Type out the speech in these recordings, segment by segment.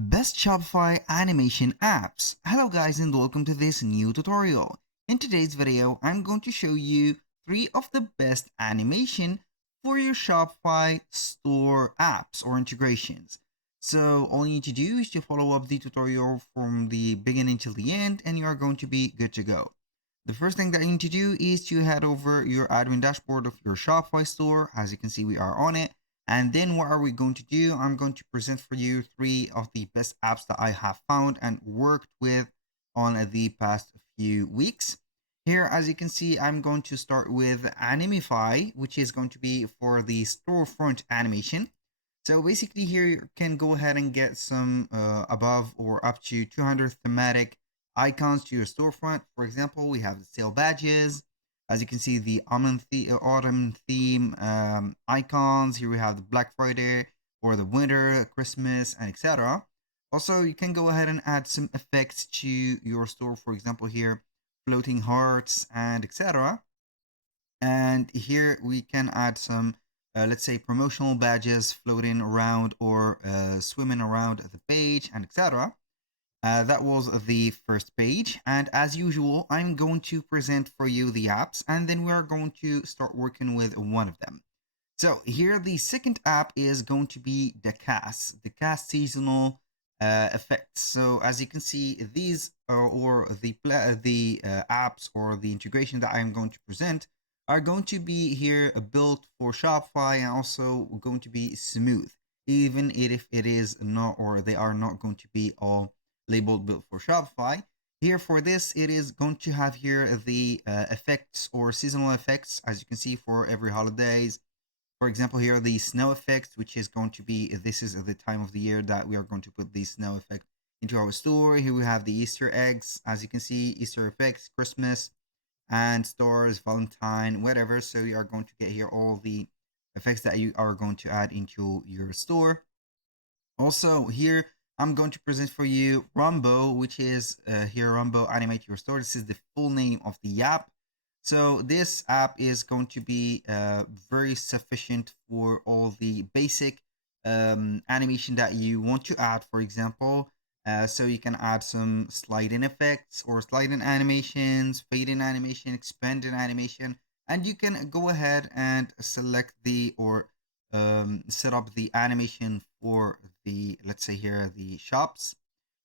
Best Shopify Animation Apps. Hello guys and welcome to this new tutorial. In today's video, I'm going to show you 3 of the best animation for your Shopify store apps or integrations. So all you need to do is to follow up the tutorial from the beginning till the end and you are going to be good to go. The first thing that you need to do is to head over your admin dashboard of your Shopify store. As you can see, we are on it. And then what are we going to do? I'm going to present for you 3 of the best apps that I have found and worked with on the past few weeks. Here, as you can see, I'm going to start with Animify, which is going to be for the storefront animation. So basically here you can go ahead and get some above or up to 200 thematic icons to your storefront. For example, we have the sale badges. As you can see, the autumn theme icons. Here we have the Black Friday or the winter, Christmas, and etc. Also, you can go ahead and add some effects to your store. For example, here, floating hearts and etc. And here we can add some, let's say, promotional badges floating around or swimming around the page and etc. That was the first page, and as usual I'm going to present for you the apps and then we are going to start working with one of them. So here the second app is going to be the cast seasonal effects. So as you can see, these or the apps or the integration that I'm going to present are going to be here built for Shopify and also going to be smooth, even if it is not, or they are not going to be all labeled built for Shopify. Here for this, it is going to have here the effects or seasonal effects, as you can see, for every holidays. For example, here the snow effect, which is going to be, this is the time of the year that we are going to put the snow effect into our store. Here we have the Easter eggs, as you can see, Easter effects, Christmas, and stars, Valentine, whatever. So you are going to get here all the effects that you are going to add into your store. Also here, I'm going to present for you Rombo, which is here Rombo Animate Your Store. This is the full name of the app. So this app is going to be very sufficient for all the basic animation that you want to add, for example. So you can add some sliding effects or sliding animations, fading animation, expanding animation, and you can go ahead and select the or set up the animation for the, let's say here, the shops.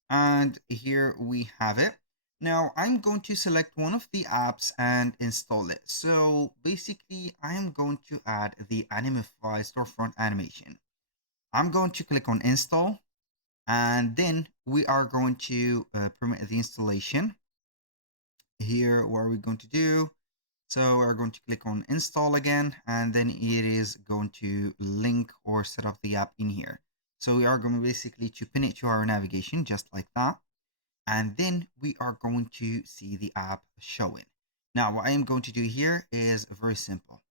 And here we have it. Now I'm going to select one of the apps and install it. So basically I am going to add the Animify storefront animation. I'm going to click on install and then we are going to permit the installation. Here, what are we going to do? So we're going to click on install again, and then it is going to link or set up the app in here. So we are going to basically to pin it to our navigation just like that. And then we are going to see the app showing. Now, what I am going to do here is very simple.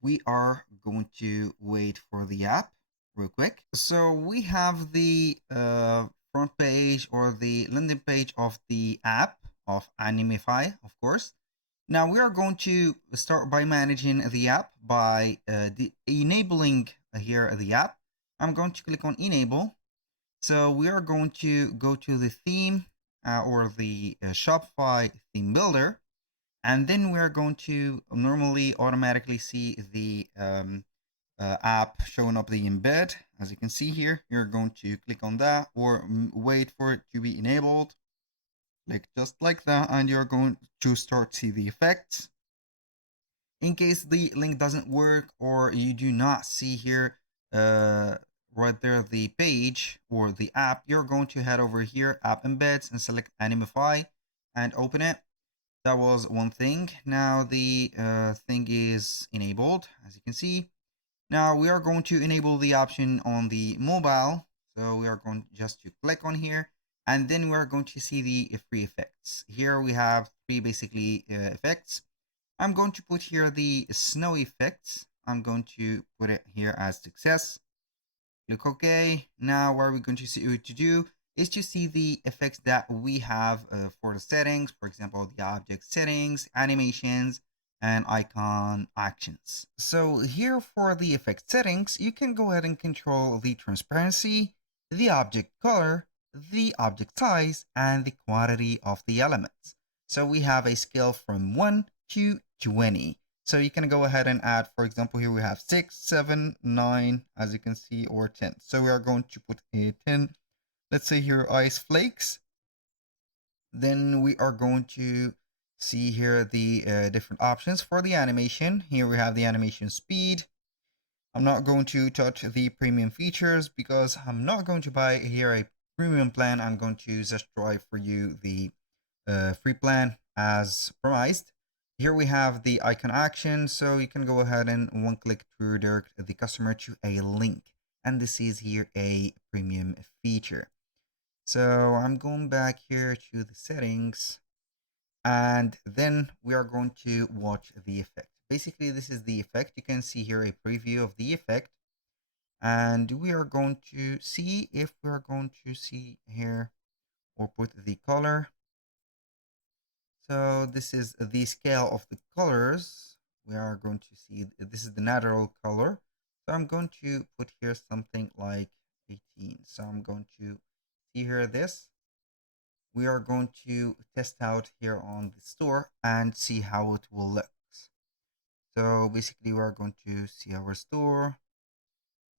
We are going to wait for the app real quick. So we have the front page or the landing page of the app of Animify, of course. Now we are going to start by managing the app by enabling here the app. I'm going to click on enable. So we are going to go to the theme or the Shopify theme builder. And then we're going to normally automatically see the app showing up the embed. As you can see here, you're going to click on that or wait for it to be enabled. Click just like that, and you're going to start to see the effects. In case the link doesn't work or you do not see here right there the page or the app, you're going to head over here, app embeds, and select Animify and open it. That was one thing. Now the thing is enabled, as you can see. Now we are going to enable the option on the mobile. So we are going just to click on here, and then we're going to see the free effects. Here we have 3 basically effects. I'm going to put here the snow effects. I'm going to put it here as success. Click OK. Now what we're going to see to do is to see the effects that we have for the settings. For example, the object settings, animations, and icon actions. So here for the effect settings, you can go ahead and control the transparency, the object color, the object size, and the quantity of the elements. So we have a scale from 1 to 20. So you can go ahead and add, for example, here we have 6, 7, 9, as you can see, or 10. So we are going to put a 10, let's say here ice flakes. Then we are going to see here the different options for the animation. Here we have the animation speed. I'm not going to touch the premium features because I'm not going to buy here a premium plan. I'm going to just try for you the free plan as promised. Here we have the icon action, so you can go ahead and one click to redirect the customer to a link. And this is here a premium feature. So I'm going back here to the settings, and then we are going to watch the effect. Basically, this is the effect. You can see here a preview of the effect, and we are going to see if we are going to see here or put the color. So this is the scale of the colors. We are going to see this is the natural color. So I'm going to put here something like 18. So I'm going to see here this. We are going to test out here on the store and see how it will look. So basically we are going to see our store.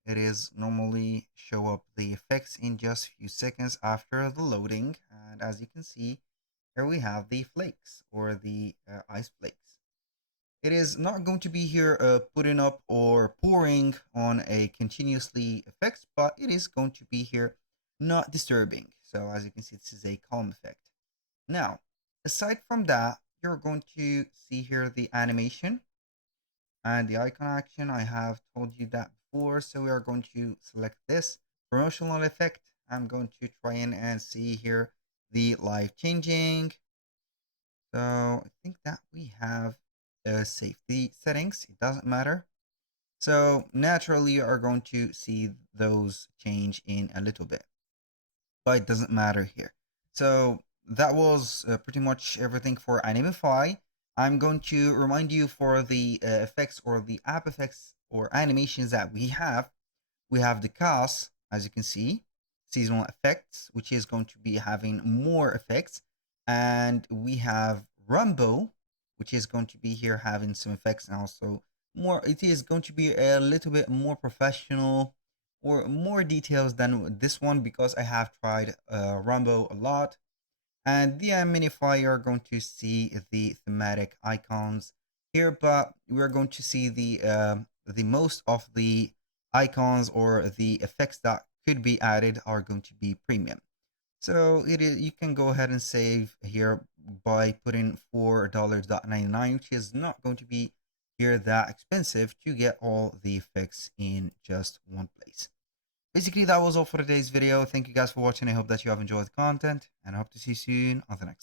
It is normally show up the effects in just a few seconds after the loading. And as you can see, here we have the flakes or the ice flakes. It is not going to be here putting up or pouring on a continuously effects, but it is going to be here not disturbing. So as you can see, this is a calm effect. Now, aside from that, you're going to see here the animation and the icon action. I have told you that before, so we are going to select this promotional effect. I'm going to try in and see here the life changing. So I think that we have safety settings. It doesn't matter. So naturally you are going to see those change in a little bit, but it doesn't matter here. So that was pretty much everything for Animify. I'm going to remind you for the effects or the app effects or animations that we have. We have the cast, as you can see, seasonal effects, which is going to be having more effects. And we have Rombo, which is going to be here having some effects and also more. It is going to be a little bit more professional or more details than this one because I have tried Rombo a lot. And the Animify, you're going to see the thematic icons here, but we're going to see the most of the icons or the effects that could be added are going to be premium. So it is, you can go ahead and save here by putting $4.99, which is not going to be here that expensive to get all the effects in just one place. Basically, that was all for today's video. Thank you guys for watching. I hope that you have enjoyed the content, and I hope to see you soon on the next.